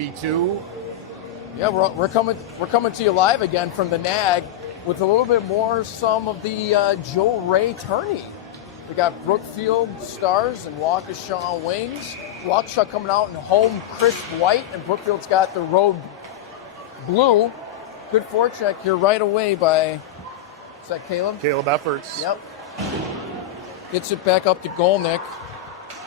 JV2. Yeah, we're coming to you live again from the NAG with a little bit more some of the Joe Ray tourney. We got Brookfield Stars and Waukesha Wings. Waukesha coming out in home crisp white, and Brookfield's got the road blue. Good forecheck here right away by, is that Caleb? Caleb Efforts. Yep. Gets it back up to Golnick.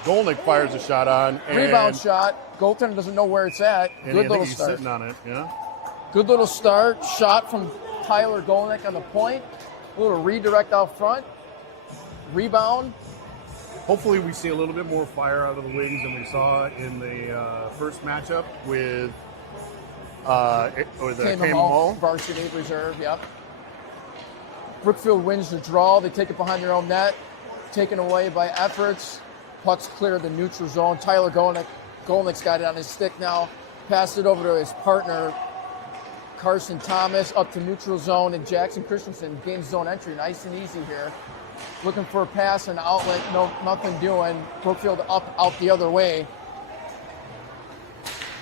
Golnick fires a shot on. Rebound shot. Goaltender doesn't know where it's at. Good little he's start. Sitting on it, yeah. Good little start. Shot from Tyler Golnick on the point. A little redirect out front. Rebound. Hopefully we see a little bit more fire out of the Wings than we saw in the first matchup with Camo. Varsity reserve, yep. Brookfield wins the draw. They take it behind their own net. Taken away by Efforts. Puck's clear of the neutral zone. Tyler Golnick's got it on his stick now. Passed it over to his partner, Carson Thomas, up to neutral zone, and Jackson Christensen gains zone entry. Nice and easy here. Looking for a pass and outlet, nothing doing. Brookfield up, out the other way.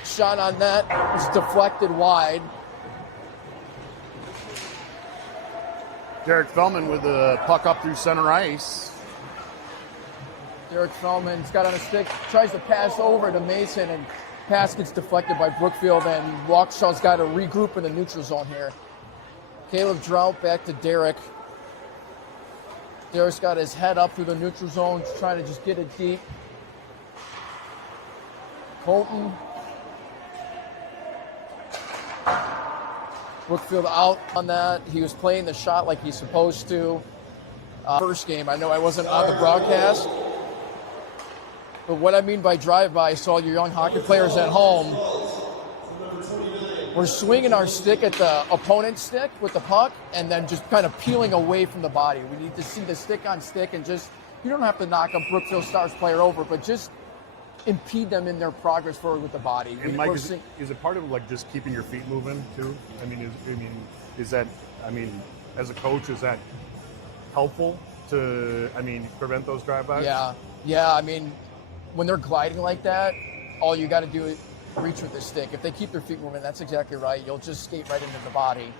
Shot on net was deflected wide. Derek Feldman with the puck up through center ice. Derek Feldman's got on a stick, tries to pass over to Mason, and pass gets deflected by Brookfield, and Waukesha's got to regroup in the neutral zone here. Caleb Drought back to Derek. Derek's got his head up through the neutral zone, trying to just get it deep. Colton. Brookfield out on that. He was playing the shot like he's supposed to. First game, I know I wasn't on the broadcast. But what I mean by drive-by, so all your young hockey players at home, we're swinging our stick at the opponent's stick with the puck and then just kind of peeling away from the body. We need to see the stick on stick and just, you don't have to knock a Brookfield Stars player over, but just impede them in their progress forward with the body. And Mike, is it part of like just keeping your feet moving too? Is that as a coach, is that helpful to, prevent those drive-bys? Yeah. When they're gliding like that, all you got to do is reach with the stick. If they keep their feet moving, that's exactly right. You'll just skate right into the body.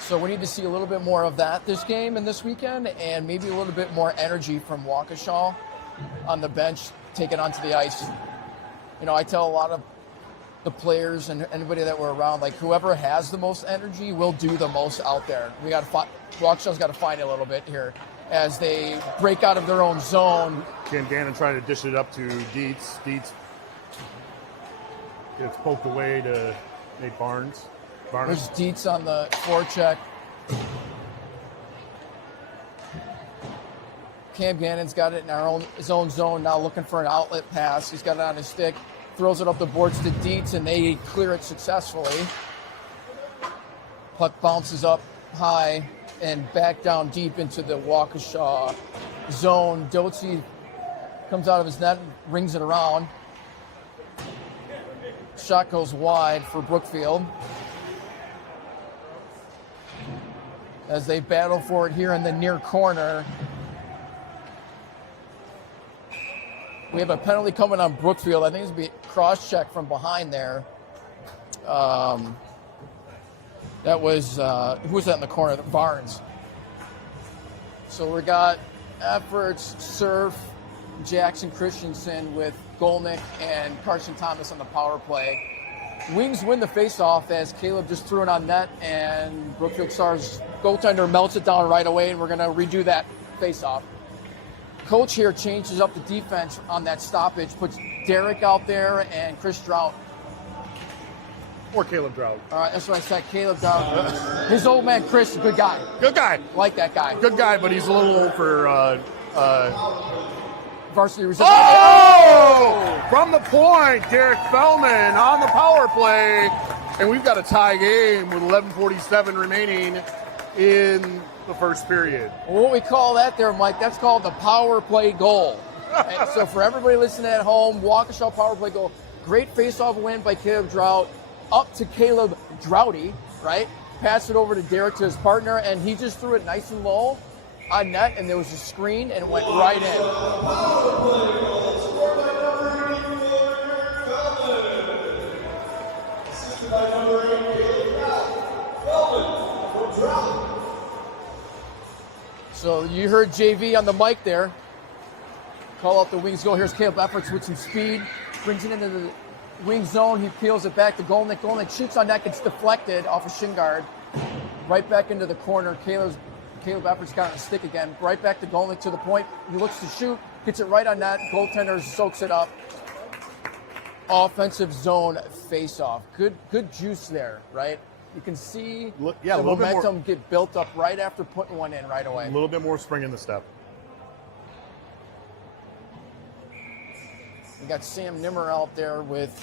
So we need to see a little bit more of that this game and this weekend, and maybe a little bit more energy from Waukesha on the bench, take it onto the ice. I tell a lot of the players and anybody that we're around, like whoever has the most energy will do the most out there. Waukesha's got to find it a little bit here as they break out of their own zone. Gannon trying to dish it up to Dietz. Dietz gets poked away to Nate Barnes. There's Dietz on the forecheck. Cam Gannon's got it in his own zone now, looking for an outlet pass. He's got it on his stick, throws it up the boards to Dietz, and they clear it successfully. Puck bounces up high and back down deep into the Waukesha zone. Dotsey comes out of his net and rings it around. Shot goes wide for Brookfield as they battle for it here in the near corner. We have a penalty coming on Brookfield. I think it's going to be a cross-check from behind there. That was, who was that in the corner? Barnes. So we got Efforts, Surf, Jackson Christensen with Golnick and Carson Thomas on the power play. Wings win the face-off as Caleb just threw it on net, and Brookfield Stars goaltender melts it down right away, and we're going to redo that face-off. Coach here changes up the defense on that stoppage, puts Derek out there and Chris Drought. Or Caleb Drought. All right, that's what I said, Caleb Drought. His old man Chris is a good guy. Good guy. Like that guy. Good guy, but he's a little old for varsity reserve. Oh! From the point, Derek Feldman on the power play. And we've got a tie game with 11:47 remaining in the first period. Well, what we call that there, Mike, that's called the power play goal. And so for everybody listening at home, Waukesha power play goal. Great face-off win by Caleb Drought. Up to Caleb Droughty, right? Passed it over to Derek, to his partner, and he just threw it nice and low on net, and there was a screen, and it went right in. So you heard JV on the mic there. Call out the Wings goal. Here's Caleb Efforts with some speed. Brings it into the wing zone. He peels it back to Golnick. Golnick shoots on that, gets deflected off a shin guard. Right back into the corner. Caleb Efforts got on a stick again. Right back to Golnick to the point. He looks to shoot. Gets it right on that. Goaltender soaks it up. Offensive zone face-off. Good juice there, right? You can see the momentum get built up right after putting one in right away. A little bit more spring in the step. We got Sam Nimmer out there with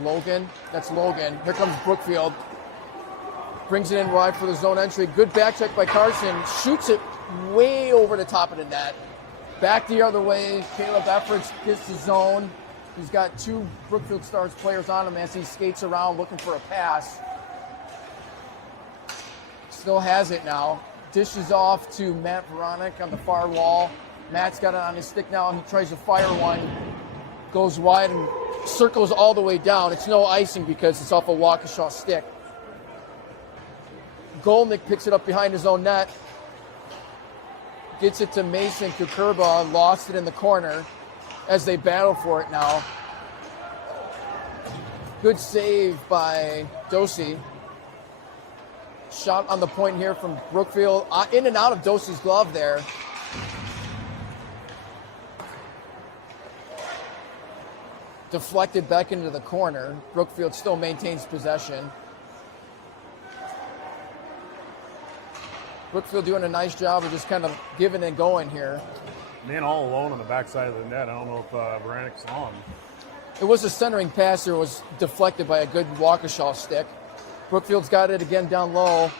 Logan. That's Logan. Here comes Brookfield. Brings it in wide for the zone entry. Good back check by Carson. Shoots it way over the top of the net. Back the other way. Caleb Efforts gets the zone. He's got two Brookfield Stars players on him as he skates around looking for a pass. Still has it now. Dishes off to Matt Veronic on the far wall. Matt's got it on his stick now, and he tries to fire one. Goes wide and circles all the way down. It's no icing because it's off a Waukesha stick. Golnick picks it up behind his own net. Gets it to Mason Kukurba. Lost it in the corner as they battle for it now. Good save by Dosey. Shot on the point here from Brookfield. In and out of Dosey's glove there. Deflected back into the corner. Brookfield still maintains possession. Brookfield doing a nice job of just kind of giving and going here. Man all alone on the backside of the net. I don't know if Veronic saw him. It was a centering pass that was deflected by a good Waukesha stick. Brookfield's got it again down low.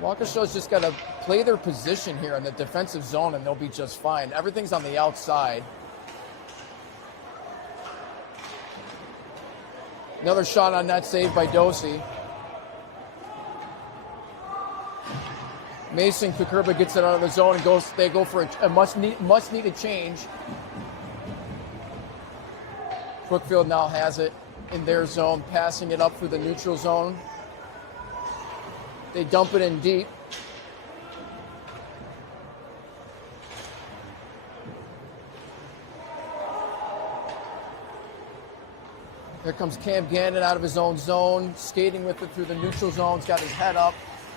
Waukesha's just got to play their position here in the defensive zone and they'll be just fine. Everything's on the outside. Another shot on that save by Dosey. Mason Kukurba gets it out of the zone and they go for a must-needed change. Brookfield now has it in their zone, passing it up through the neutral zone. They dump it in deep. Here comes Cam Gannon out of his own zone, skating with it through the neutral zone. He's got his head up.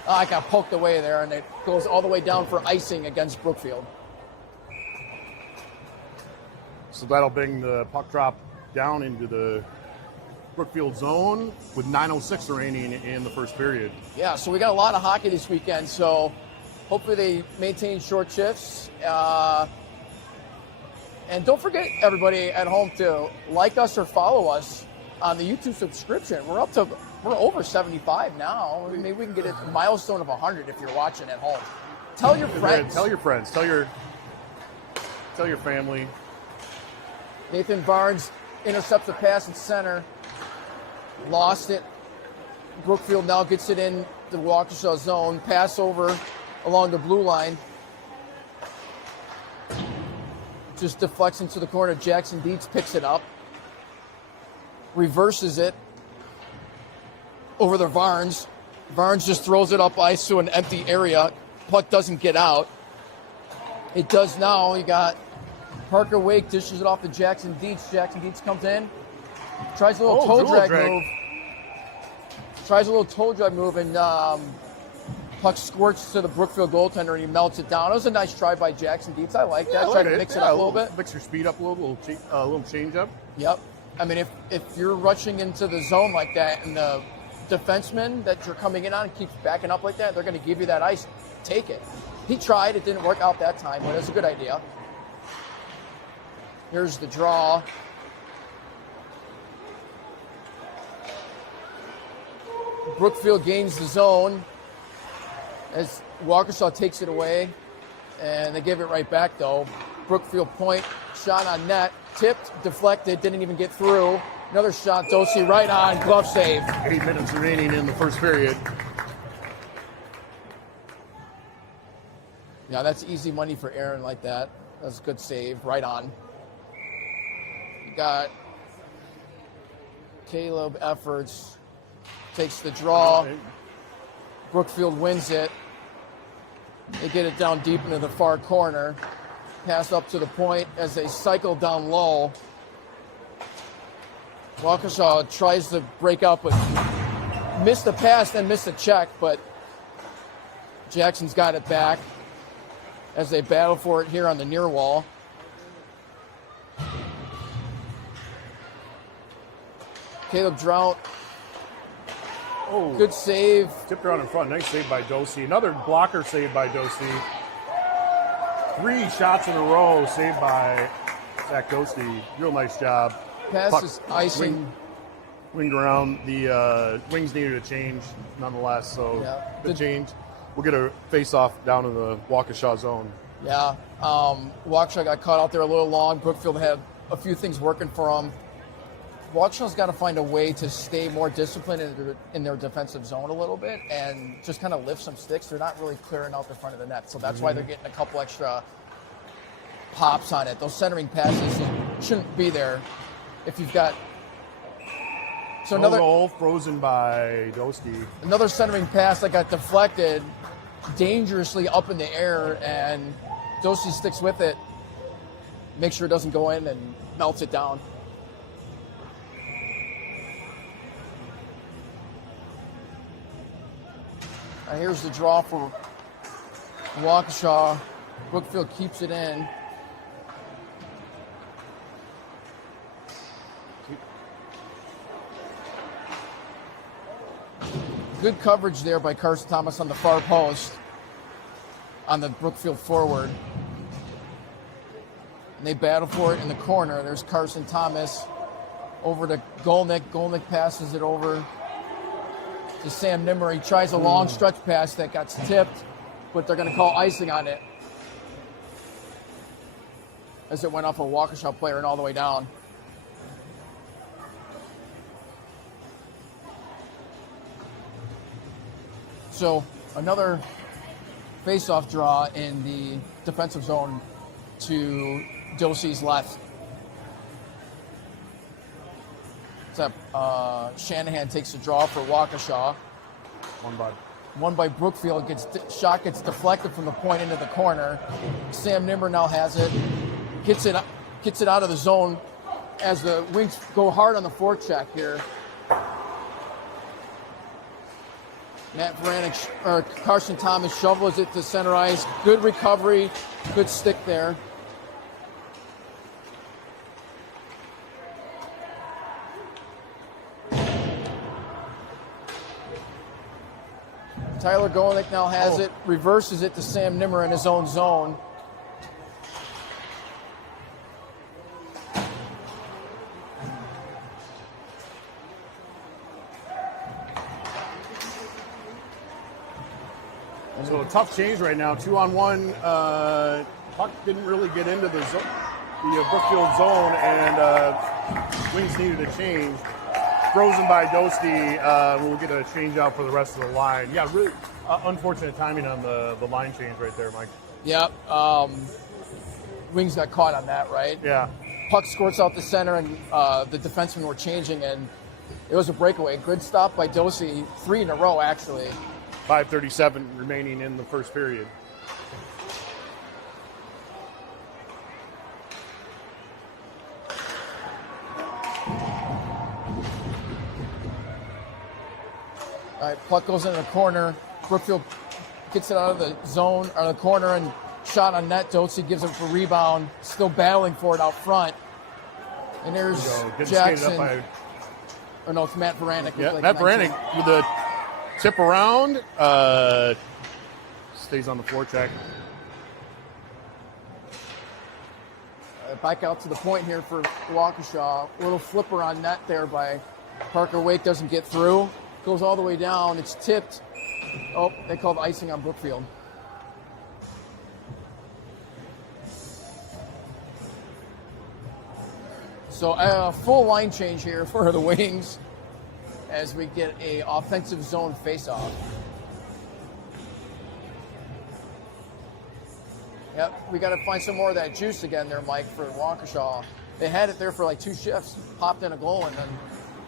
I got poked away there, and it goes all the way down for icing against Brookfield. So that'll bring the puck drop down into the Brookfield zone with 9:06 remaining in the first period. Yeah, so we got a lot of hockey this weekend, so hopefully they maintain short shifts. And don't forget, everybody at home, to like us or follow us on the YouTube subscription. We're over 75 now. Maybe we can get a milestone of 100 if you're watching at home. Tell your friends. Tell your friends. Tell your family. Nathan Barnes intercepts the pass at center. Lost it. Brookfield now gets it in the Waukesha zone. Pass over along the blue line. Just deflects into the corner. Jackson Dietz picks it up. Reverses it over the Varnes. Varnes just throws it up ice to an empty area. Puck doesn't get out. It does now. You got Parker Wake dishes it off to Jackson Dietz. Jackson Dietz comes in. Tries a little toe drag move. Tries a little toe drag move, and puck squirts to the Brookfield goaltender, and he melts it down. It was a nice try by Jackson Dietz. I like that. Try to mix it up a little bit. Mix your speed up a little change up. Yep. I mean, if you're rushing into the zone like that, and the defenseman that you're coming in on keeps backing up like that, they're going to give you that ice. Take it. He tried. It didn't work out that time, but it's a good idea. Here's the draw. Brookfield gains the zone as Waukesha takes it away, and they give it right back, though. Brookfield point, shot on net, tipped, deflected, didn't even get through. Another shot, Dosey right on, glove save. 8 minutes remaining in the first period. Yeah, that's easy money for Aaron like that. That's a good save, right on. You got Caleb Efforts, takes the draw. Brookfield wins it. They get it down deep into the far corner. Pass up to the point as they cycle down low. Waukesha tries to break out, but missed the pass, then missed the check, but Jackson's got it back as they battle for it here on the near wall. Caleb Drought. Oh, good save. Tipped around in front. Nice save by Dosey. Another blocker save by Dosey. 3 shots in a row saved by Zach Dosey. Real nice job. Pass is icing. Winged around. The Wings needed a change nonetheless, so the change. We'll get a face-off down in the Waukesha zone. Yeah. Waukesha got caught out there a little long. Brookfield had a few things working for them. Waukesha's got to find a way to stay more disciplined in their defensive zone a little bit and just kind of lift some sticks. They're not really clearing out the front of the net, so that's why they're getting a couple extra pops on it. Those centering passes shouldn't be there if you've got. So another goal frozen by Dosty. Another centering pass that got deflected dangerously up in the air, and Dosty sticks with it, makes sure it doesn't go in, and melts it down. Here's the draw for Waukesha. Brookfield keeps it in. Good coverage there by Carson Thomas on the far post on the Brookfield forward. And they battle for it in the corner. There's Carson Thomas over to Golnick. Golnick passes it over to Sam Nimmer. He tries a long stretch pass that got tipped, but they're going to call icing on it as it went off a Waukesha player and all the way down. So another face-off draw in the defensive zone to Dosy's left. Except Shanahan takes the draw for Waukesha. One by Brookfield. Shot gets deflected from the point into the corner. Sam Nimmer now has it. Gets it out of the zone as the Wings go hard on the forecheck here. Matt Varanek, or Carson Thomas shovels it to center ice. Good recovery, good stick there. Tyler Golnick now has it, reverses it to Sam Nimmer in his own zone. So a tough change right now. 2-on-1. Puck didn't really get into the Brookfield zone, and Wings needed a change. Frozen by Dosty. We'll get a change out for the rest of the line. Yeah, really unfortunate timing on the line change right there, Mike. Yep. Wings got caught on that, right? Yeah. Puck squirts out the center, and the defensemen were changing, and it was a breakaway. Good stop by Dosty. 3 in a row, actually. 5:37 remaining in the first period. All right, puck goes into the corner. Brookfield gets it out of the zone, or the corner, and shot on net. Dosty gives it a rebound, still battling for it out front. And there's Jackson. Or no, it's Matt Varanek. Yeah, like Matt Varanek with the tip around. Stays on the forecheck. Back out to the point here for Waukesha. A little flipper on net there by Parker Wake, doesn't get through. Goes all the way down. It's tipped. Oh, they called icing on Brookfield. So a full line change here for the Wings as we get a offensive zone face-off. Yep, we got to find some more of that juice again there, Mike, for Waukesha. They had it there for like 2 shifts, popped in a goal, and then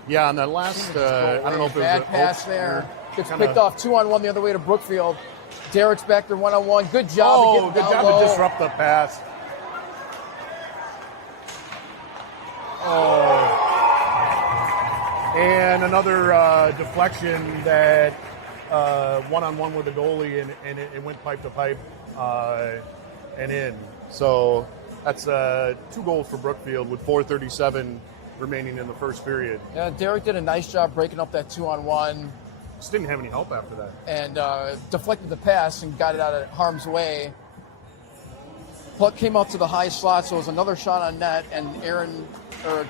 yeah, on that last, I don't know if it was bad pass there. Gets picked off 2-on-1 the other way to Brookfield. Derek's back there 1-on-1. Good job. Oh, good job to disrupt the pass. Oh. And another deflection that one-on-one with the goalie, and it went pipe to pipe and in. So that's 2 goals for Brookfield with 4:37 remaining in the first period. Yeah, Derek did a nice job breaking up that 2-on-1. Just didn't have any help after that. And deflected the pass and got it out of harm's way. Puck came out to the high slot, so it was another shot on net, and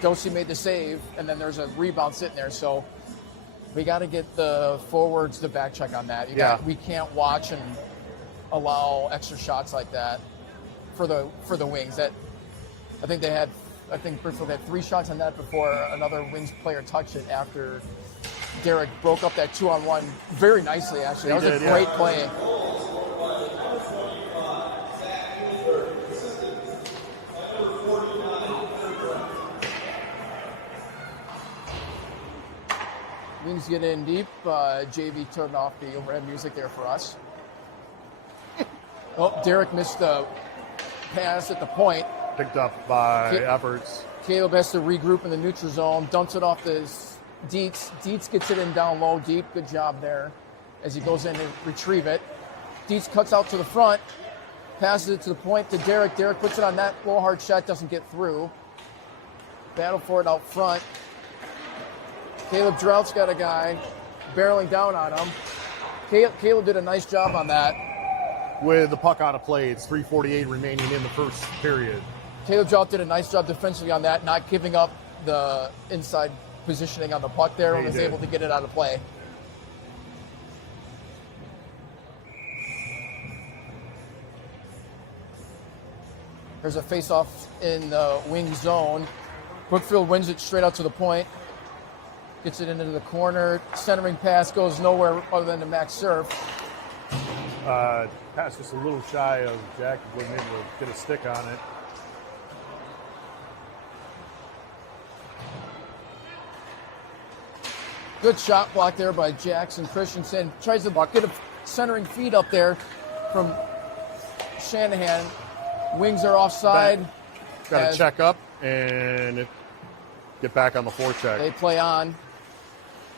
Dosey made the save, and then there's a rebound sitting there. So we got to get the forwards to back check on that. We can't watch and allow extra shots like that for the Wings. That I think Brookfield had 3 shots on that before another Wings player touched it after Derek broke up that 2-on-1 very nicely, actually. That was a great play. Wings get in deep. JV turned off the overhead music there for us. Oh, Derek missed the pass at the point. Picked up by Efforts. Caleb has to regroup in the neutral zone, dumps it off to Dietz. Dietz gets it in down low, deep. Good job there as he goes in to retrieve it. Dietz cuts out to the front, passes it to the point to Derek. Derek puts it on that low hard shot, doesn't get through. Battle for it out front. Caleb Drout's got a guy barreling down on him. Caleb did a nice job on that. With the puck out of play, it's 3:48 remaining in the first period. Caleb Drout did a nice job defensively on that, not giving up the inside positioning on the puck there, and was able to get it out of play. There's a face-off in the wing zone. Brookfield wins it straight out to the point. Gets it into the corner. Centering pass goes nowhere other than to Max Surf. Pass just a little shy of Jack. Wasn't able to get a stick on it. Good shot block there by Jackson Christensen. Tries to get a centering feed up there from Shanahan. Wings are offside. Got to check up and get back on the forecheck. They play on.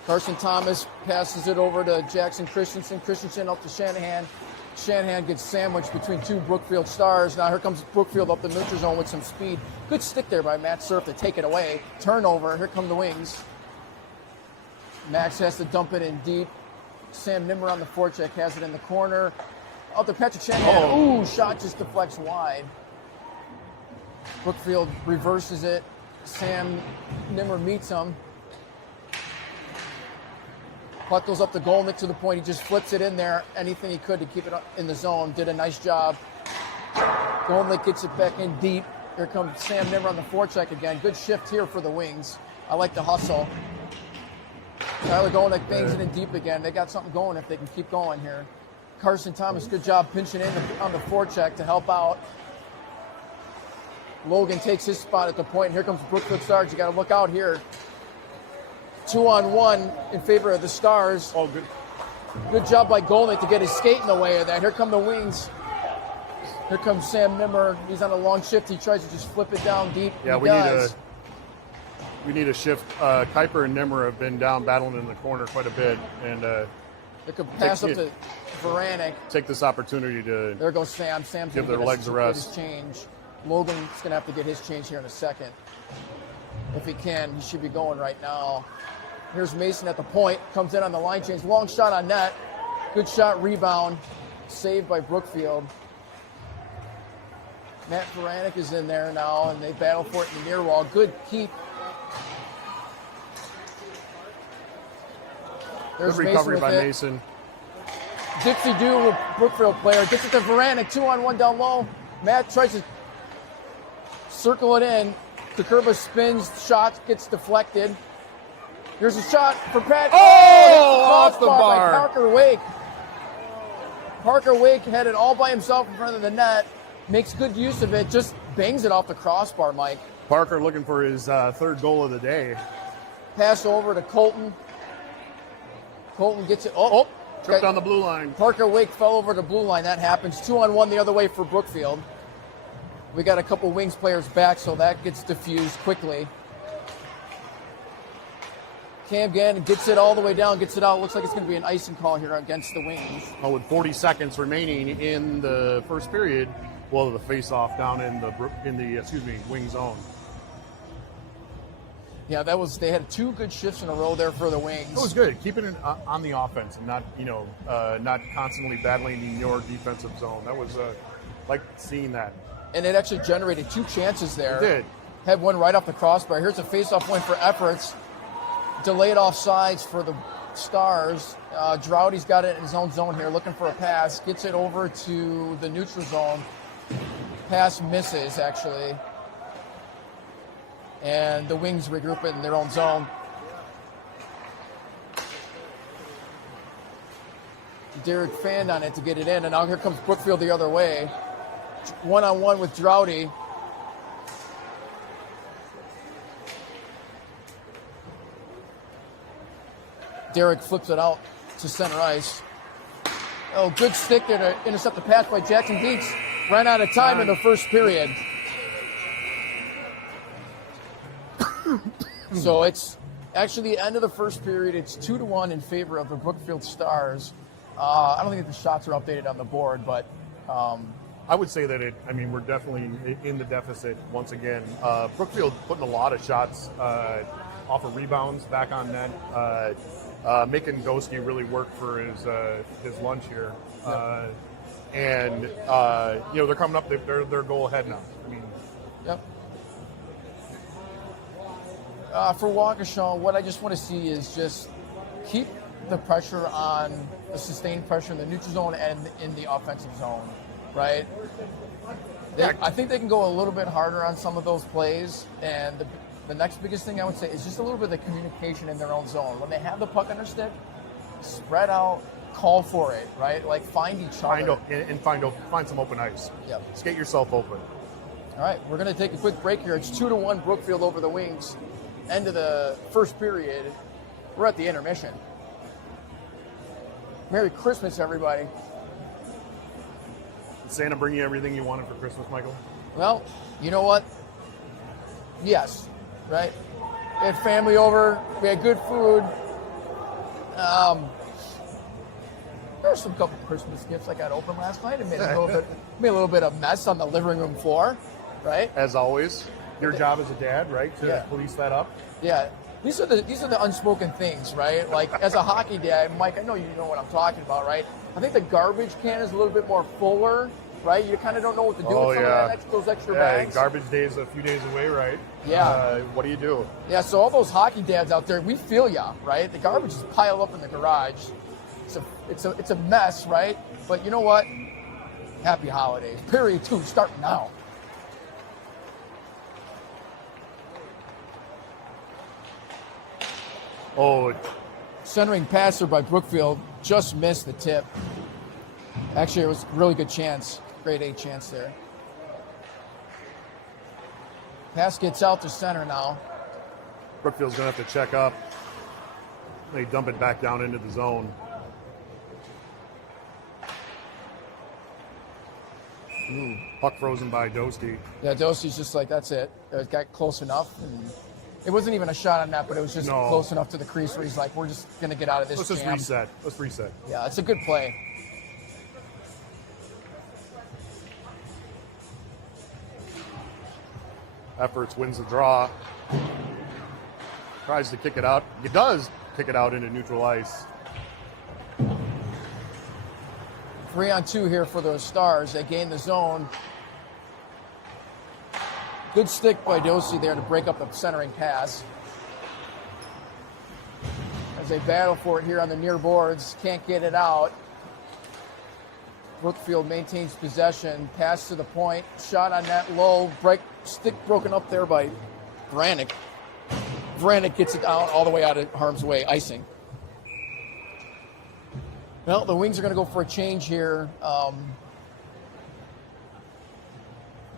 Carson Thomas passes it over to Jackson Christensen. Christensen up to Shanahan. Shanahan gets sandwiched between 2 Brookfield stars. Now here comes Brookfield up the neutral zone with some speed. Good stick there by Matt Surf to take it away. Turnover. Here come the Wings. Max has to dump it in deep. Sam Nimmer on the forecheck has it in the corner. Out to Patrick Shanahan. Ooh, shot just deflects wide. Brookfield reverses it. Sam Nimmer meets him. Puck goes up the Golnick to the point. He just flips it in there. Anything he could to keep it in the zone. Did a nice job. Golnick gets it back in deep. Here comes Sam Nimmer on the forecheck again. Good shift here for the Wings. I like the hustle. Tyler Golnick bangs it in deep again. They got something going if they can keep going here. Carson Thomas, good job pinching in on the forecheck to help out. Logan takes his spot at the point. And here comes Brookfield Stars. You got to look out here. 2-on-1 in favor of the Stars. Oh, good. Good job by Golnick to get his skate in the way of that. Here come the Wings. Here comes Sam Nimmer. He's on a long shift. He tries to just flip it down deep. Yeah, we need a shift. Kuiper and Nimmer have been down battling in the corner quite a bit, and they could pass up to Varanek. Take this opportunity to. There goes Sam. Sam's give their legs a rest. His change. Logan's going to have to get his change here in a second. If he can, he should be going right now. Here's Mason at the point. Comes in on the line change. Long shot on net. Good shot, rebound. Saved by Brookfield. Matt Varanek is in there now, and they battle for it in the near wall. Good keep. There's Good recovery Mason by it. Mason. Dipsy-do, Brookfield player. Gets it to Varanek. 2-on-1 down low. Matt tries to circle it in. Kukurba spins. Shot gets deflected. Here's a shot for Pat. Off the bar. By Parker Wake. Parker Wake had it all by himself in front of the net. Makes good use of it. Just bangs it off the crossbar, Mike. Parker looking for his third goal of the day. Pass over to Colton. Colton gets it. Oh, tripped on the blue line. Parker Wake fell over the blue line. That happens. 2-on-1 the other way for Brookfield. We got a couple Wings players back, so that gets diffused quickly. Cam Gannon gets it all the way down, gets it out. Looks like it's going to be an icing call here against the Wings. Well, with 40 seconds remaining in the first period, the face-off down in the wing zone. Yeah, they had 2 good shifts in a row there for the Wings. It was good, keeping it on the offense and not not constantly battling your defensive zone. That was like seeing that. And it actually generated 2 chances there. It did. Had one right off the crossbar. Here's a face-off win for Efforts. Delayed offsides for the Stars. Droughty's got it in his own zone here, looking for a pass. Gets it over to the neutral zone. Pass misses, actually. And the Wings regroup it in their own zone. Derek fanned on it to get it in, and now here comes Brookfield the other way. 1-on-1 with Droughty. Derek flips it out to center ice. Oh, good stick there to intercept the pass by Jackson Beats. Ran out of time in the first period. So it's actually the end of the first period. It's 2-1 in favor of the Brookfield Stars. I don't think the shots are updated on the board, but I would say that we're definitely in the deficit once again. Brookfield putting a lot of shots off of rebounds back on net, making Doski really work for his lunch here. And they're coming up. They're goal ahead now. Yep. For Waukesha, what I just want to see is just keep the pressure on the sustained pressure in the neutral zone and in the offensive zone, right? I think they can go a little bit harder on some of those plays. And the next biggest thing I would say is just a little bit of the communication in their own zone. When they have the puck on their stick, spread out, call for it, right? Like find each other. Find some open ice. Yep. Skate yourself open. All right, we're going to take a quick break here. It's 2-1 Brookfield over the Wings. End of the first period. We're at the intermission. Merry Christmas, everybody. Did Santa bring you everything you wanted for Christmas, Michael? Well, you know what? Yes, right? We had family over. We had good food. There's some couple Christmas gifts I got open last night and made a little bit of mess on the living room floor, right? As always, your job as a dad, right, to police that up. Yeah, these are the unspoken things, right? Like as a hockey dad, Mike, I know you know what I'm talking about, right? I think the garbage can is a little bit more fuller, right? You kind of don't know what to do with some of those extra bags. Garbage day is a few days away, right? Yeah. What do you do? Yeah, so all those hockey dads out there, we feel ya, right? The garbage is piled up in the garage. It's a mess, right? But you know what? Happy holidays. Period 2, starting now. Oh, centering passer by Brookfield just missed the tip. Actually, it was a really good chance. Grade A chance there. Pass gets out to center now. Brookfield's going to have to check up. They dump it back down into the zone. Puck frozen by Dosti. Yeah, Dosti's just like, that's it. It got close enough. And it wasn't even a shot on net, but it was just close enough to the crease where he's like, we're just going to get out of this Let's just reset. Yeah, it's a good play. Efforts wins the draw. Tries to kick it out. He does kick it out into neutral ice. 3-on-2 here for the Stars. They gain the zone. Good stick by Dosi there to break up the centering pass. As they battle for it here on the near boards, can't get it out. Brookfield maintains possession. Pass to the point. Shot on that low. Stick broken up there by Vranick. Vranick gets it out all the way out of harm's way, icing. Well, the Wings are going to go for a change here.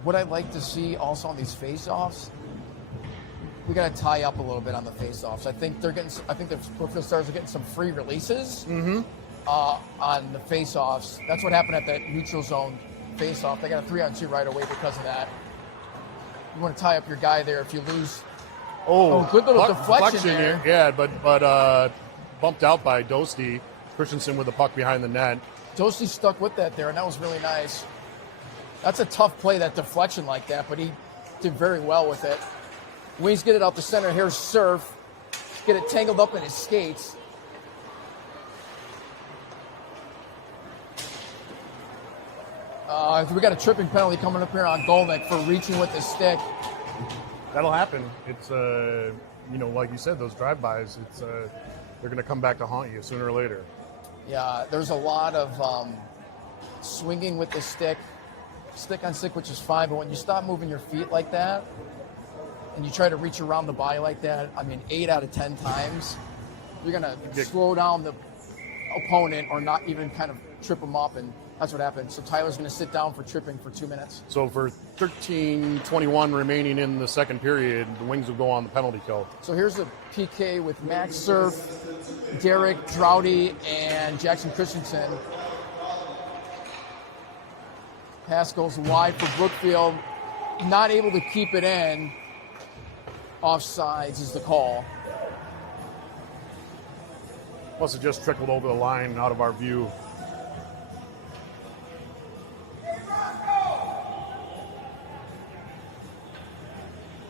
What I'd like to see also on these face-offs we got to tie up a little bit on the faceoffs. I think the Brookfield Stars are getting some free releases on the faceoffs. That's what happened at that neutral zone faceoff. They got a 3-on-2 right away because of that. You want to tie up your guy there if you lose. Oh, good little deflection there. Yeah, but bumped out by Dosti. Christensen with the puck behind the net. Dosti stuck with that there, and that was really nice. That's a tough play, that deflection like that, but he did very well with it. Wings get it out the center. Here's Surf. Get it tangled up in his skates. We got a tripping penalty coming up here on Golnick for reaching with his stick. That'll happen. It's like you said, those drive-bys. It's they're going to come back to haunt you sooner or later. Yeah, there's a lot of swinging with the stick on stick, which is fine. But when you stop moving your feet like that, and you try to reach around the body like that, 8 out of 10 times, you're going to slow down the opponent or not even kind of trip them up, and that's what happened. So Tyler's going to sit down for tripping for 2 minutes. So for 13:21 remaining in the second period, the Wings will go on the penalty kill. So here's a PK with Max Surf, Derek Droughty, and Jackson Christensen. Pass goes wide for Brookfield. Not able to keep it in. Offsides is the call. Plus it just trickled over the line out of our view.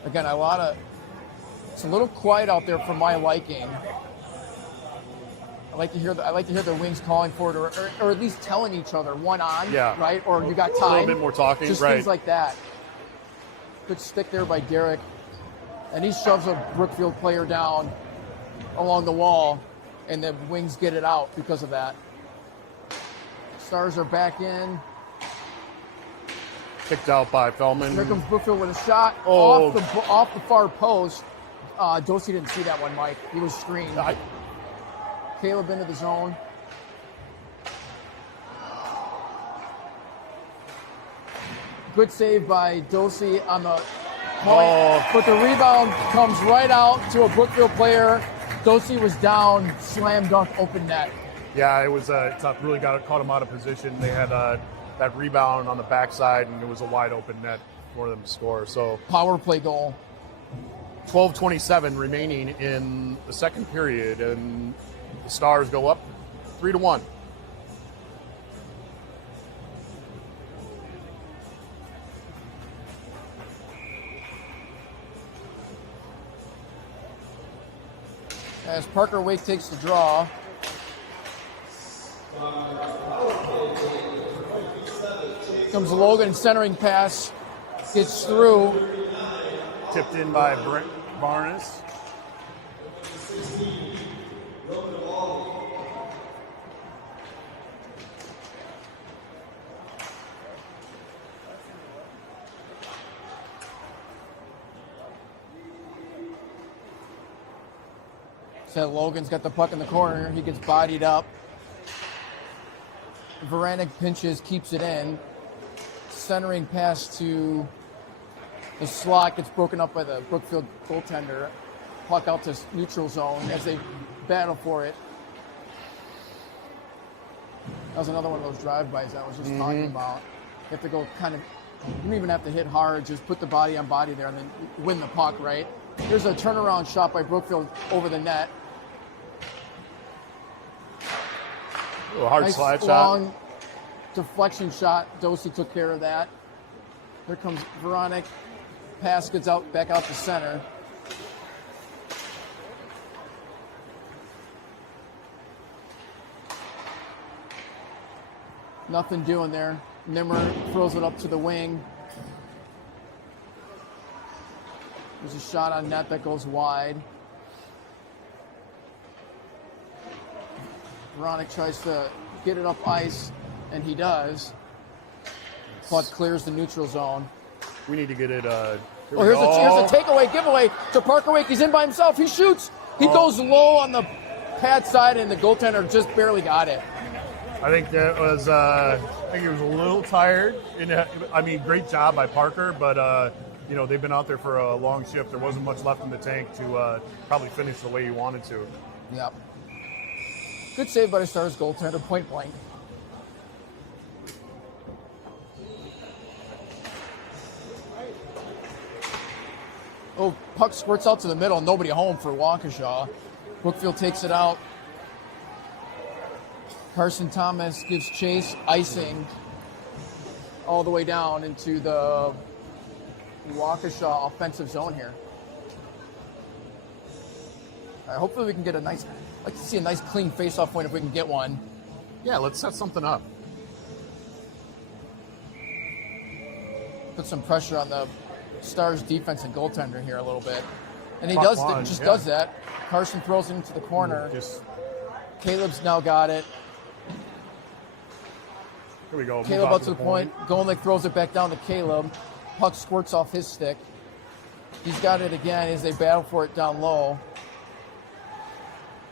Again, it's a little quiet out there for my liking. I like to hear the Wings calling for it, or at least telling each other one on, right? Or you got time. A little bit more talking, just right? Things like that. Good stick there by Derek, and he shoves a Brookfield player down along the wall, and the Wings get it out because of that. Stars are back in. Kicked out by Feldman. Here comes Brookfield with a shot off the far post. Dosi didn't see that one, Mike. He was screened. Caleb into the zone. Good save by Dosi on the point, but the rebound comes right out to a Brookfield player. Dosi was down, slam dunk, open net. Yeah, it was tough. Really caught him out of position. They had that rebound on the backside, and it was a wide open net for them to score. So power play goal. 12:27 remaining in the second period, and the Stars go up 3-1. As Parker Wake takes the draw. Comes Logan, centering pass, gets through. Tipped in by Brent Barnes. So Logan's got the puck in the corner. He gets bodied up. Varanek pinches, keeps it in. Centering pass to the slot, gets broken up by the Brookfield goaltender. Puck out to neutral zone as they battle for it. That was another one of those drive-bys I was just talking about. You have to go kind of, you don't even have to hit hard, just put the body on body there and then win the puck, right? Here's a turnaround shot by Brookfield over the net. A hard nice slide long shot. Deflection shot. Dosi took care of that. Here comes Varanek. Pass gets out back out to center. Nothing doing there. Nimmer throws it up to the wing. There's a shot on net that goes wide. Varanek tries to get it up ice, and he does. Puck clears the neutral zone. We need to get it. Here's a takeaway, giveaway to Parker Wake. He's in by himself. He shoots. He goes low on the pad side, and the goaltender just barely got it. I think that was. I think he was a little tired. Great job by Parker, but you know, they've been out there for a long shift. There wasn't much left in the tank to probably finish the way you wanted to. Yep. Good save by the Stars goaltender, point blank. Oh, puck squirts out to the middle. Nobody home for Waukesha. Brookfield takes it out. Carson Thomas gives chase, icing all the way down into the Waukesha offensive zone here. All right, hopefully we can get a nice, I'd like to see a nice clean face-off point if we can get one. Yeah, let's set something up. Put some pressure on the Stars defense and goaltender here a little bit. And he Puck does, on, just yeah. does that. Carson throws it into the corner. Caleb's now got it. Here we go. Caleb up to the point. Golnick throws it back down to Caleb. Puck squirts off his stick. He's got it again as they battle for it down low.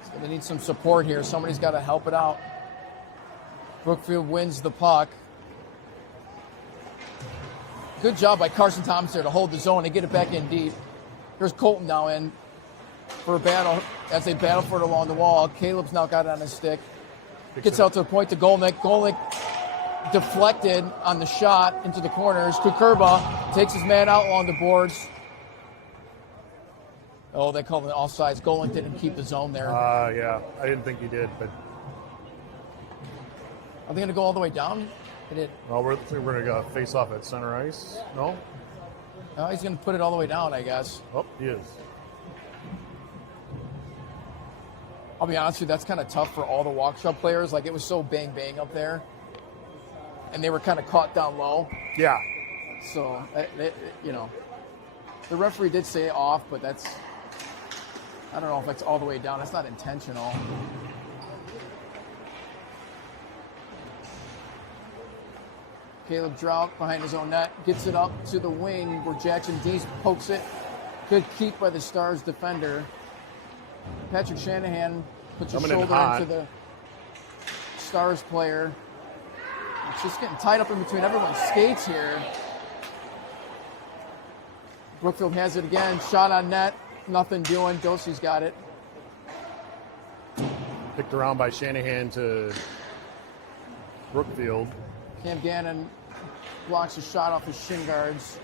So they need some support here. Somebody's got to help it out. Brookfield wins the puck. Good job by Carson Thomas there to hold the zone and get it back in deep. Here's Colton now in for a battle as they battle for it along the wall. Caleb's now got it on his stick. Gets out to the point to Golnick. Golnick deflected on the shot into the corners. Kukurba takes his man out along the boards. Oh, they called it offsides. Golnick didn't keep the zone there. Yeah, I didn't think he did, but Are they going to go all the way down? They did. well, we're going to face off at center ice. No? No, he's going to put it all the way down, I guess. Oh, he is. I'll be honest with you, that's kind of tough for all the Waukesha players. Like, it was so bang up there. And they were kind of caught down low. Yeah. So, you know, the referee did say off, but that's, I don't know if that's all the way down. That's not intentional. Caleb Drought behind his own net, gets it up to the wing where Jackson Dees pokes it. Good keep by the Stars defender. Patrick Shanahan puts his shoulder into the Stars player. It's just getting tied up in between everyone's skates here. Brookfield has it again. Shot on net. Nothing doing. Dosey's got it. Picked around by Shanahan to Brookfield. Cam Gannon blocks a shot off his shin guards.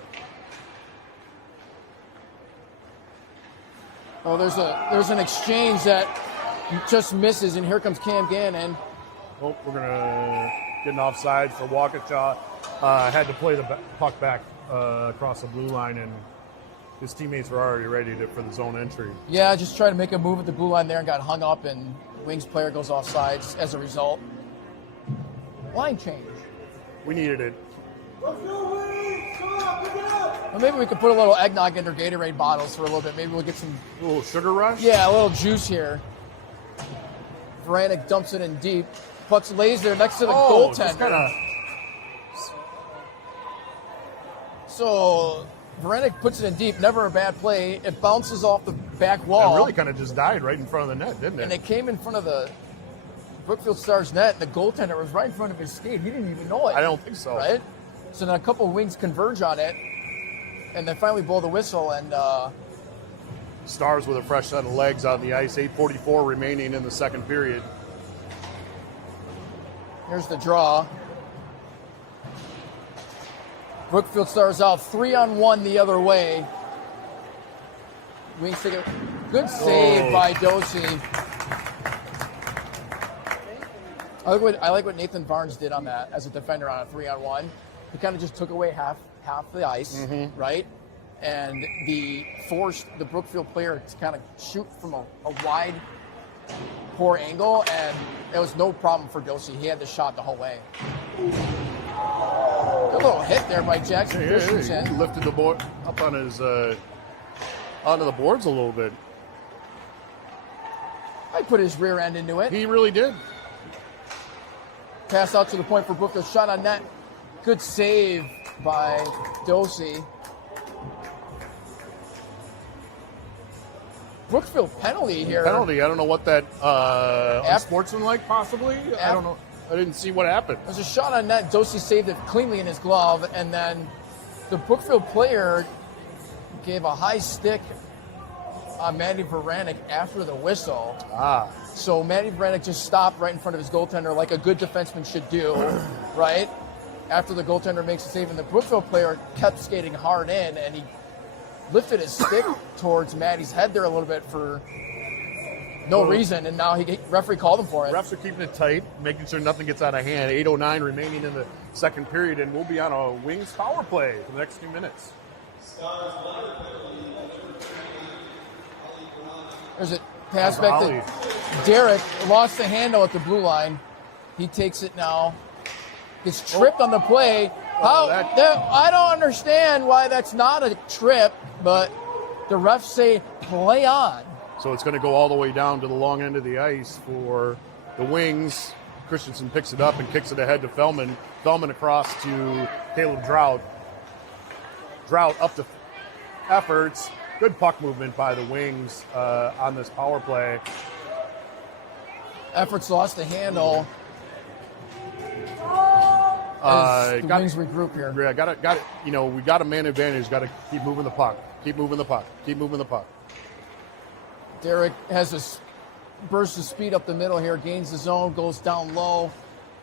Oh, there's an exchange that just misses, and here comes Cam Gannon. Oh, we're going to get an offside for Waukesha. Had to play the puck back across the blue line, and his teammates were already ready for the zone entry. Yeah, just tried to make a move at the blue line there and got hung up, and Wings player goes offsides as a result. Line change. We needed it. Well, maybe we could put a little eggnog in their Gatorade bottles for a little bit. Maybe we'll get some... A little sugar rush? Yeah, a little juice here. Vranek dumps it in deep. Puck lays there next to the goaltender. So Vranek puts it in deep. Never a bad play. It bounces off the back wall. It really kind of just died right in front of the net, didn't it? And it came in front of the Brookfield Stars net. And the goaltender was right in front of his skate. He didn't even know it. I don't think so. Right? So then a couple of Wings converge on it. And they finally blow the whistle. And Stars with a fresh set of legs on the ice. 8:44 remaining in the second period. here's the draw. Brookfield Stars out 3-on-1 the other way. Wings take a good save by Dosey. I like what Nathan Barnes did on that as a defender on a 3-on-1. He kind of just took away half the ice, right? And forced the Brookfield player to kind of shoot from a wide, poor angle, and it was no problem for Dosey. He had the shot the whole way. Good little hit there by Jackson Christensen. He lifted the board up on his onto the boards a little bit. I put his rear end into it. He really did. Pass out to the point for Brookfield. Shot on net. Good save by Dosey. Brookfield penalty here. Penalty. I don't know what that unsportsmanlike possibly. I don't know. I didn't see what happened. There's a shot on net. Dosey saved it cleanly in his glove, and then the Brookfield player gave a high stick on Matty Varanek after the whistle. So Matty Varanek just stopped right in front of his goaltender like a good defenseman should do, right? After the goaltender makes a save, and the Brookfield player kept skating hard in, and he lifted his stick towards Matty's head there a little bit for no reason, and now referee called him for it. Refs are keeping it tight, making sure nothing gets out of hand. 8:09 remaining in the second period, and we'll be on a Wings power play for the next few minutes. There's a pass back to Derek. Lost the handle at the blue line. He takes it now. Gets tripped on the play. I don't understand why that's not a trip, but the refs say play on. So it's going to go all the way down to the long end of the ice for the Wings. Christensen picks it up and kicks it ahead to Fellman. Fellman across to Caleb Drought. Drought up to efforts. Good puck movement by the Wings on this power play. Efforts lost the handle. The Wings regroup here. Yeah, got it. You know, we got a man advantage. Got to keep moving the puck. Keep moving the puck. Keep moving the puck. Derek has a burst of speed up the middle here. Gains the zone. Goes down low.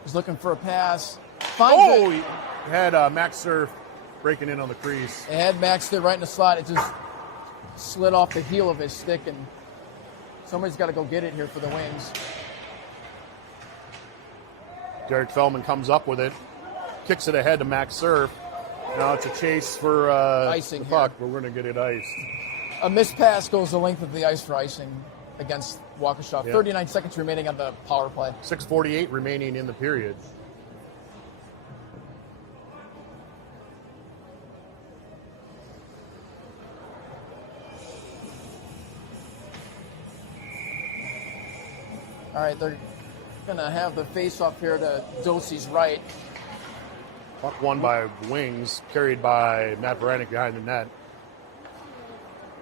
He's looking for a pass. Finds it. He had Max Surf breaking in on the crease. It had Max there right in the slot. It just slid off the heel of his stick, and somebody's got to go get it here for the Wings. Derek Fellman comes up with it. Kicks it ahead to Max Surf. Now it's a chase for icing the puck. here. We're going to get it iced. A missed pass goes the length of the ice for icing against Waukesha. Yeah. 39 seconds remaining on the power play. 6:48 remaining in the period. All right, they're going to have the face-off here to Dosey's right. Puck won by Wings, carried by Matt Varanek behind the net.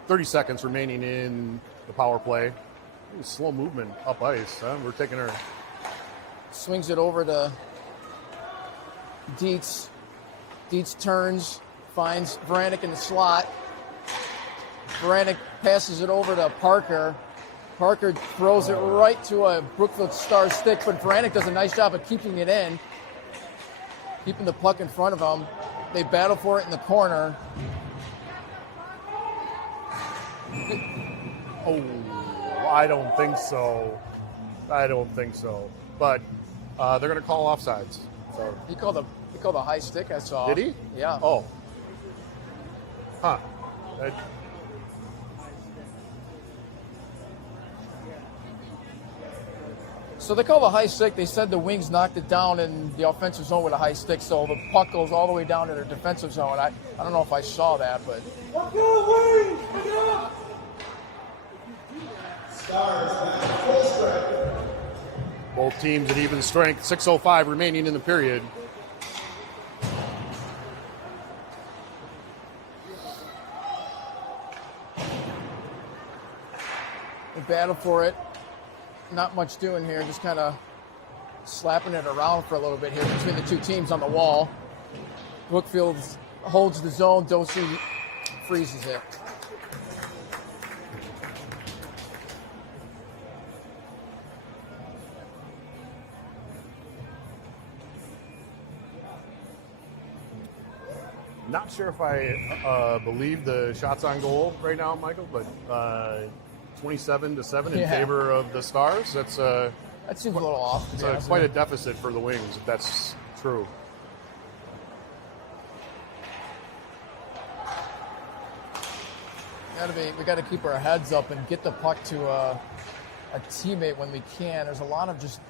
30 seconds remaining in the power play. Slow movement up ice. Huh? We're taking our... Swings it over to Dietz. Dietz turns, finds Varanek in the slot. Varanek passes it over to Parker. Parker throws it right to a Brookfield Star stick, but Varanek does a nice job of keeping it in, keeping the puck in front of him. They battle for it in the corner. Oh, I don't think so. But they're going to call offsides. So He called a high stick, I saw. Did he? Yeah. Oh. Huh. So they called a high stick. They said the Wings knocked it down in the offensive zone with a high stick, so the puck goes all the way down to their defensive zone. I don't know if I saw that, but... Both teams at even strength. 6:05 remaining in the period. They battle for it. Not much doing here, just kind of slapping it around for a little bit here between the two teams on the wall. Brookfield holds the zone. Dosey freezes it. Not sure if I believe the shots on goal right now, Michael, but 27-7 in favor of the Stars. That's That seems a little off. it's quite a deficit for the Wings, if that's true. We got to keep our heads up and get the puck to a teammate when we can. There's a lot of just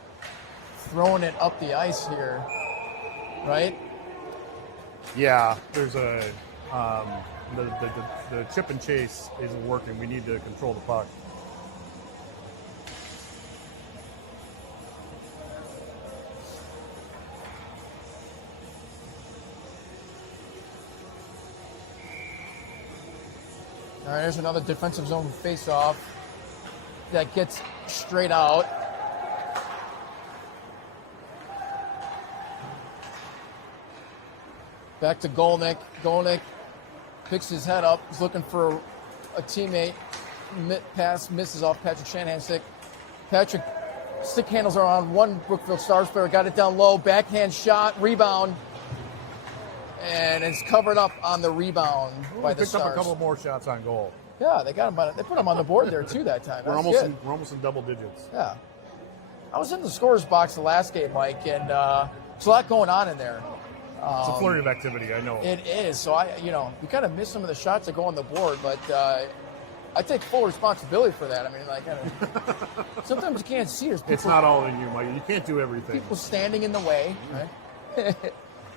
throwing it up the ice here, right? Yeah, there's a the chip and chase isn't working. We need to control the puck. All right, there's another defensive zone face-off that gets straight out. Back to Golnick. Golnick picks his head up. He's looking for a teammate. Pass misses off Patrick Shanahan's stick. Patrick stick handles are on one Brookfield Stars player. Got it down low. Backhand shot. Rebound. And it's covered up on the rebound by the Stars. Picked up a couple more shots on goal. Yeah, they got him. They put him on the board there too that time. We're almost in double digits. Yeah. I was in the scorer's box the last game, Mike, and there's a lot going on in there. It's a flurry of activity, I know. It is. So you kind of miss some of the shots that go on the board, but I take full responsibility for that. I mean, like, sometimes you can't see. It's not all in you, Mike. You can't do everything. People standing in the way. Right?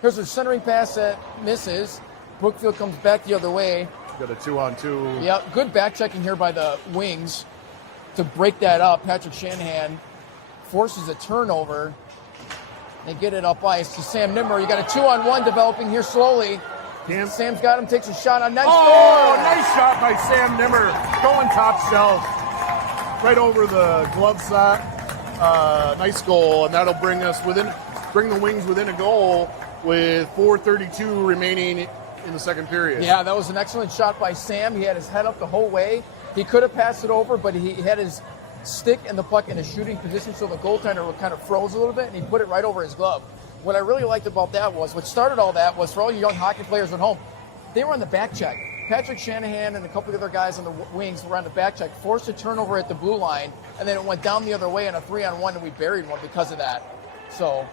Here's a centering pass that misses. Brookfield comes back the other way. Got a 2-on-2. Yep, good back checking here by the Wings to break that up. Patrick Shanahan forces a turnover. They get it up ice to Sam Nimmer. You got a 2-on-1 developing here slowly. Sam's got him, takes a shot on net. Oh, nice shot by Sam Nimmer. Going top shelf. Right over the glove shot. Nice goal, and that'll bring the Wings within a goal with 4:32 remaining in the second period. Yeah, that was an excellent shot by Sam. He had his head up the whole way. He could have passed it over, but he had his stick and the puck in a shooting position, so the goaltender kind of froze a little bit, and he put it right over his glove. What I really liked about that was, what started all that was, for all you young hockey players at home, they were on the back check. Patrick Shanahan and a couple of other guys on the Wings were on the back check, forced a turnover at the blue line, and then it went down the other way in a 3-on-1, and we buried one because of that. So...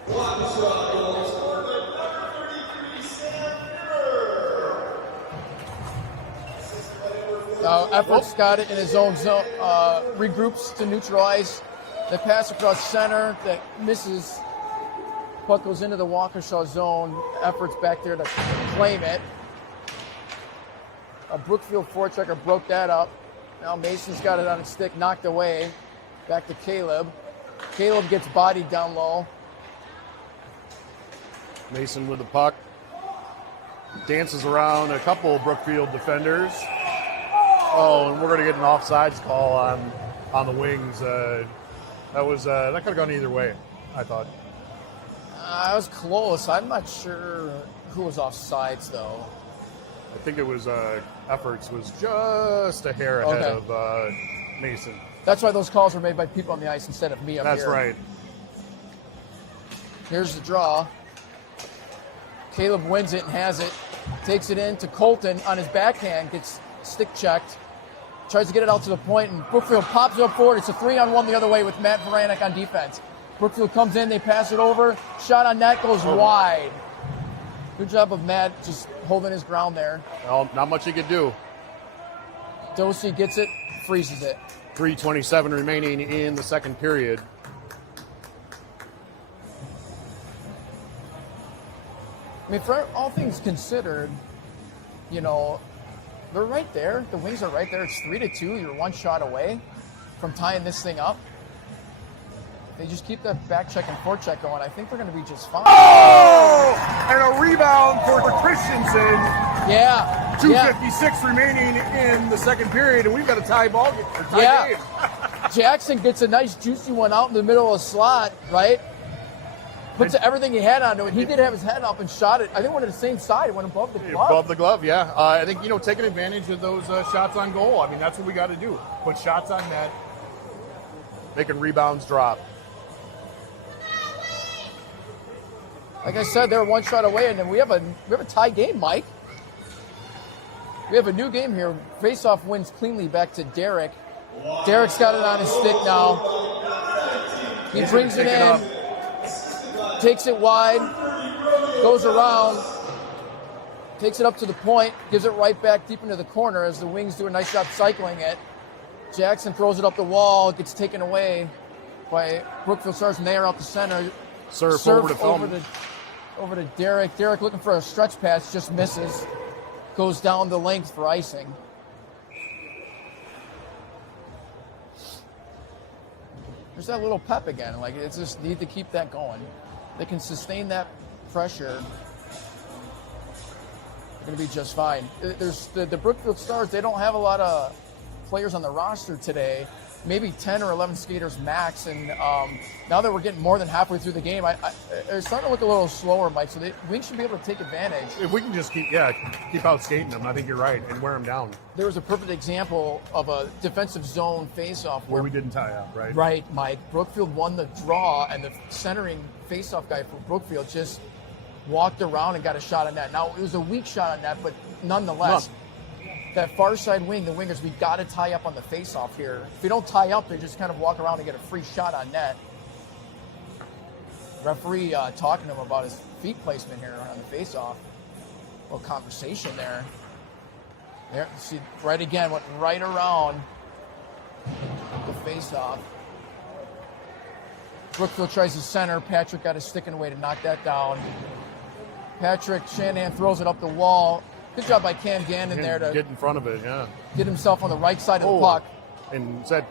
Efforts got it in his own zone, regroups to neutralize the pass across center that misses. Puck goes into the Waukesha zone. Efforts back there to claim it. A Brookfield forechecker broke that up. Now Mason's got it on his stick, knocked away. Back to Caleb. Caleb gets bodied down low. Mason with the puck. Dances around a couple of Brookfield defenders. Oh, and we're going to get an offsides call on the Wings. That could have gone either way, I thought. I was close. I'm not sure who was offsides, though. I think it was Efforts was just a hair ahead of Mason. That's why those calls were made by people on the ice instead of me up here. That's right. Here's the draw. Caleb wins it and has it. Takes it in to Colton on his backhand. Gets stick checked. Tries to get it out to the point, and Brookfield pops it up forward. It's a 3-on-1 the other way with Matt Varanek on defense. Brookfield comes in, they pass it over. Shot on net goes wide. Good job of Matt just holding his ground there. Well, not much he could do. Dosey gets it, freezes it. 3:27 remaining in the second period. I mean, for all things considered, you know, they're right there. The Wings are right there. It's 3-2. You're one shot away from tying this thing up. They just keep that back check and forecheck going. I think they're going to be just fine. Oh! And a rebound for Christensen. Yeah. 2:56 remaining in the second period, and we've got a tie game. Jackson gets a nice juicy one out in the middle of the slot, right? Puts everything he had onto it. He did have his head up and shot it. I think went to the same side. It went above the glove. Above the glove, yeah. I think, taking advantage of those shots on goal. I mean, that's what we got to do. Put shots on net, making rebounds drop. Like I said, they're one shot away, and then we have a tie game, Mike. We have a new game here. Faceoff wins cleanly back to Derek. Derek's got it on his stick now. He brings it in. Takes it wide, goes around, takes it up to the point, gives it right back deep into the corner as the Wings do a nice job cycling it. Jackson throws it up the wall, gets taken away by Brookfield Stars, and they are out the center. Surf over to Derek. Derek looking for a stretch pass, just misses. Goes down the length for icing. There's that little pep again. Like, it's just need to keep that going. They can sustain that pressure. They're going to be just fine. There's the Brookfield Stars. They don't have a lot of players on the roster today maybe 10 or 11 skaters max. And now that we're getting more than halfway through the game, it's starting to look a little slower, Mike. So Wings should be able to take advantage. If we can just keep out skating them, I think you're right, and wear them down. There was a perfect example of a defensive zone face-off where we didn't tie up, right? Right, Mike. Brookfield won the draw, and the centering face-off guy for Brookfield just walked around and got a shot on net. Now, it was a weak shot on net, but nonetheless, that far side wing, the wingers, we got to tie up on the face-off here. If we don't tie up, they just kind of walk around and get a free shot on net. Referee talking to him about his feet placement here on the face-off. A little conversation there. There, see, right again, went right around the face-off. Brookfield tries to center. Patrick got a stick in the way to knock that down. Patrick Shanahan throws it up the wall. Good job by Cam Gannon there to get in front of it, get himself on the right side of the puck. And said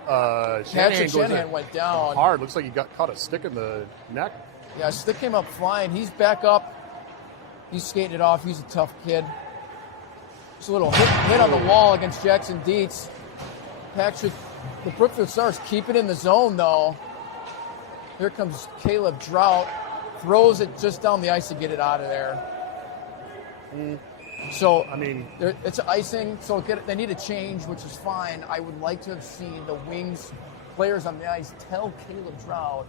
Shanahan went down hard. Looks like he caught a stick in the neck. Yeah, stick came up flying. He's back up. He's skating it off. He's a tough kid. Just a little hit on the wall against Jackson Dietz. Patrick, the Brookfield Stars keep it in the zone though. Here comes Caleb Drought. Throws it just down the ice to get it out of there. So, I mean, it's icing, so they need a change, which is fine. I would like to have seen the Wings players on the ice tell Caleb Drought,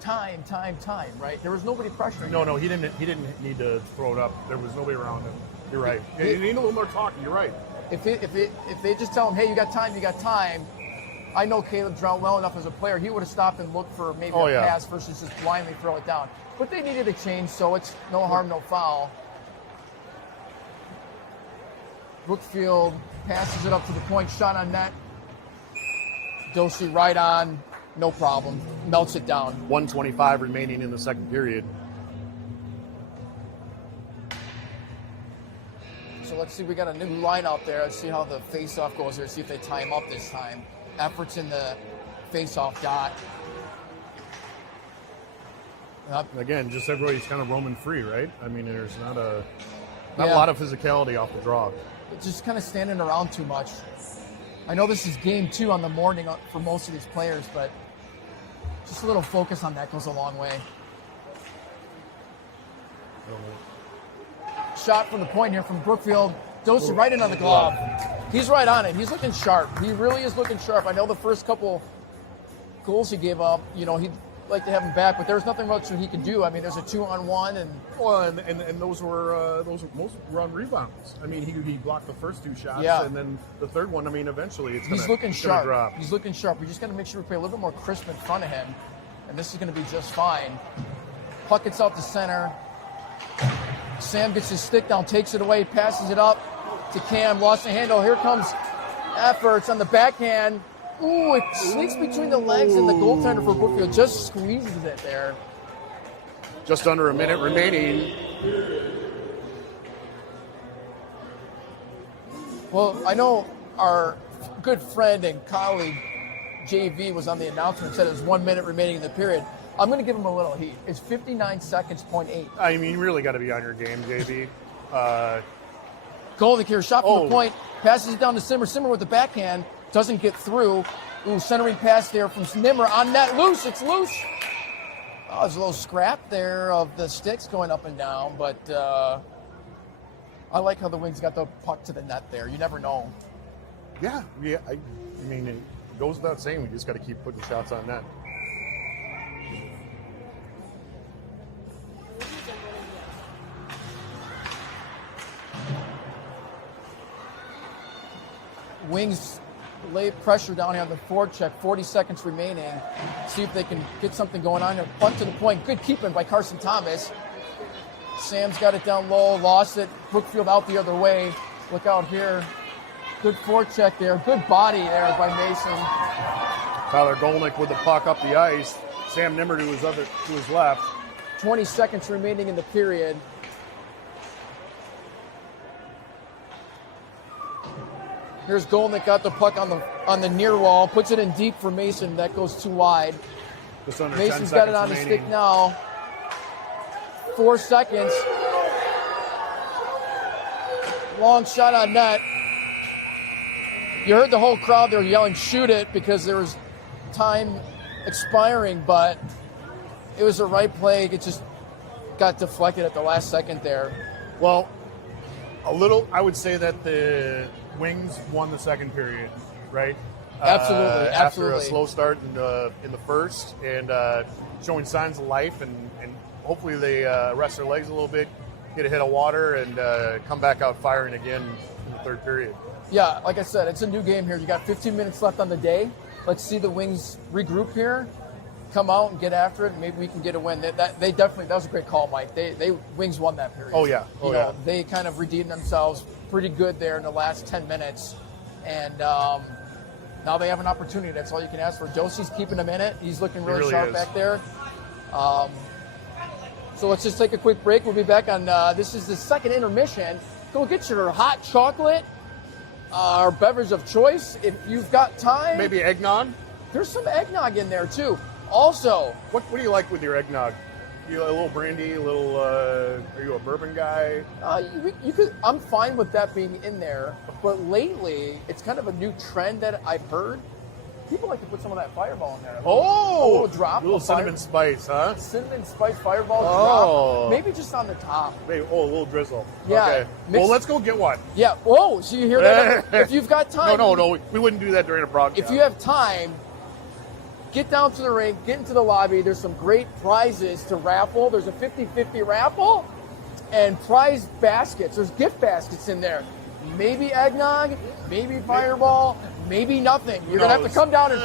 time, right? There was nobody pressuring him. No, he didn't need to throw it up. There was nobody around him. You're right. You need a little more talking. You're right. If they just tell him, hey, you got time, I know Caleb Drought well enough as a player. He would have stopped and looked for maybe a pass versus just blindly throw it down. But they needed a change, so it's no harm, no foul. Brookfield passes it up to the point, shot on net. Dosey right on, no problem. Melts it down. 1:25 remaining in the second period. So let's see, we got a new line out there. Let's see how the face-off goes here. See if they tie him up this time. Efforts in the face-off dot. Again, just everybody's kind of roaming free, right? I mean, there's not a lot of physicality off the draw. Just kind of standing around too much. I know this is game 2 on the morning for most of these players, but just a little focus on that goes a long way. Shot from the point here from Brookfield. Dosey right into the glove. He's right on it. He's looking sharp. He really is looking sharp. I know the first couple goals he gave up, he'd like to have him back, but there's nothing much that he can do. I mean, there's a 2-on-1, and those were most run rebounds. I mean, he blocked the first 2 shots, and then the third one. I mean, eventually he's looking sharp. Drop. He's looking sharp. We just got to make sure we play a little bit more crisp in front of him, and this is going to be just fine. Puck gets out to center. Sam gets his stick down, takes it away, passes it up to Cam. Lost the handle. Here comes efforts on the backhand. Ooh, it sneaks between the legs, and the goaltender for Brookfield just squeezes it there. Just under a minute remaining. Well, I know our good friend and colleague, JV, was on the announcement and said it was 1 minute remaining in the period. I'm going to give him a little heat. It's 59 seconds, 0.8. I mean, you really got to be on your game, JV. Golnick here, shot from the point, passes it down to Simmer. Simmer with the backhand. Doesn't get through. Ooh, centering pass there from Nimmer on net. Loose. It's loose. Oh, there's a little scrap there of the sticks going up and down, but I like how the Wings got the puck to the net there. You never know. Yeah. I mean, it goes without saying, we just got to keep putting shots on net. Wings lay pressure down here on the forecheck, 40 seconds remaining. See if they can get something going on here. Punt to the point. Good keeping by Carson Thomas. Sam's got it down low, lost it. Brookfield out the other way. Look out here. Good forecheck there. Good body there by Mason. Tyler Golnick with the puck up the ice. Sam Nimmer to his left. 20 seconds remaining in the period. Here's Golnick, got the puck on the near wall, puts it in deep for Mason. That goes too wide. Mason's got it on his stick now. 4 seconds. Long shot on net. You heard the whole crowd there yelling, shoot it, because there was time expiring, but it was the right play. It just got deflected at the last second there. Well, I would say that the Wings won the second period, right? Absolutely, After absolutely. a slow start in the first, and showing signs of life, and hopefully they rest their legs a little bit, get a hit of water, and come back out firing again in the third period. Yeah, like I said, it's a new game here. You got 15 minutes left on the day. Let's see the Wings regroup here, come out and get after it, and maybe we can get a win. They definitely, that was a great call, Mike. They Wings won that period. Oh, yeah. You know, they kind of redeemed themselves pretty good there in the last 10 minutes. And now they have an opportunity. That's all you can ask for. Josie's keeping them in it. He's looking really sharp is. back there. So let's just take a quick break. We'll be back on, this is the second intermission. Go get your hot chocolate, our beverage of choice. If you've got time. Maybe eggnog? There's some eggnog in there too. Also, what do you like with your eggnog? You a little brandy, a little. Are you a bourbon guy? you could. I'm fine with that being in there, but lately it's kind of a new trend that I've heard. People like to put some of that Fireball in there. A little drop, a little cinnamon spice, huh? Cinnamon spice Fireball drop, maybe just on the top. Maybe, a little drizzle. Yeah. Okay. Well, let's go get one. Yeah. Whoa. So you hear that? If you've got time. No. We wouldn't do that during a broadcast. If you have time, get down to the rink, get into the lobby. There's some great prizes to raffle. There's a 50-50 raffle and prize baskets. There's gift baskets in there. Maybe eggnog, maybe Fireball, maybe nothing. You're going to have to come down and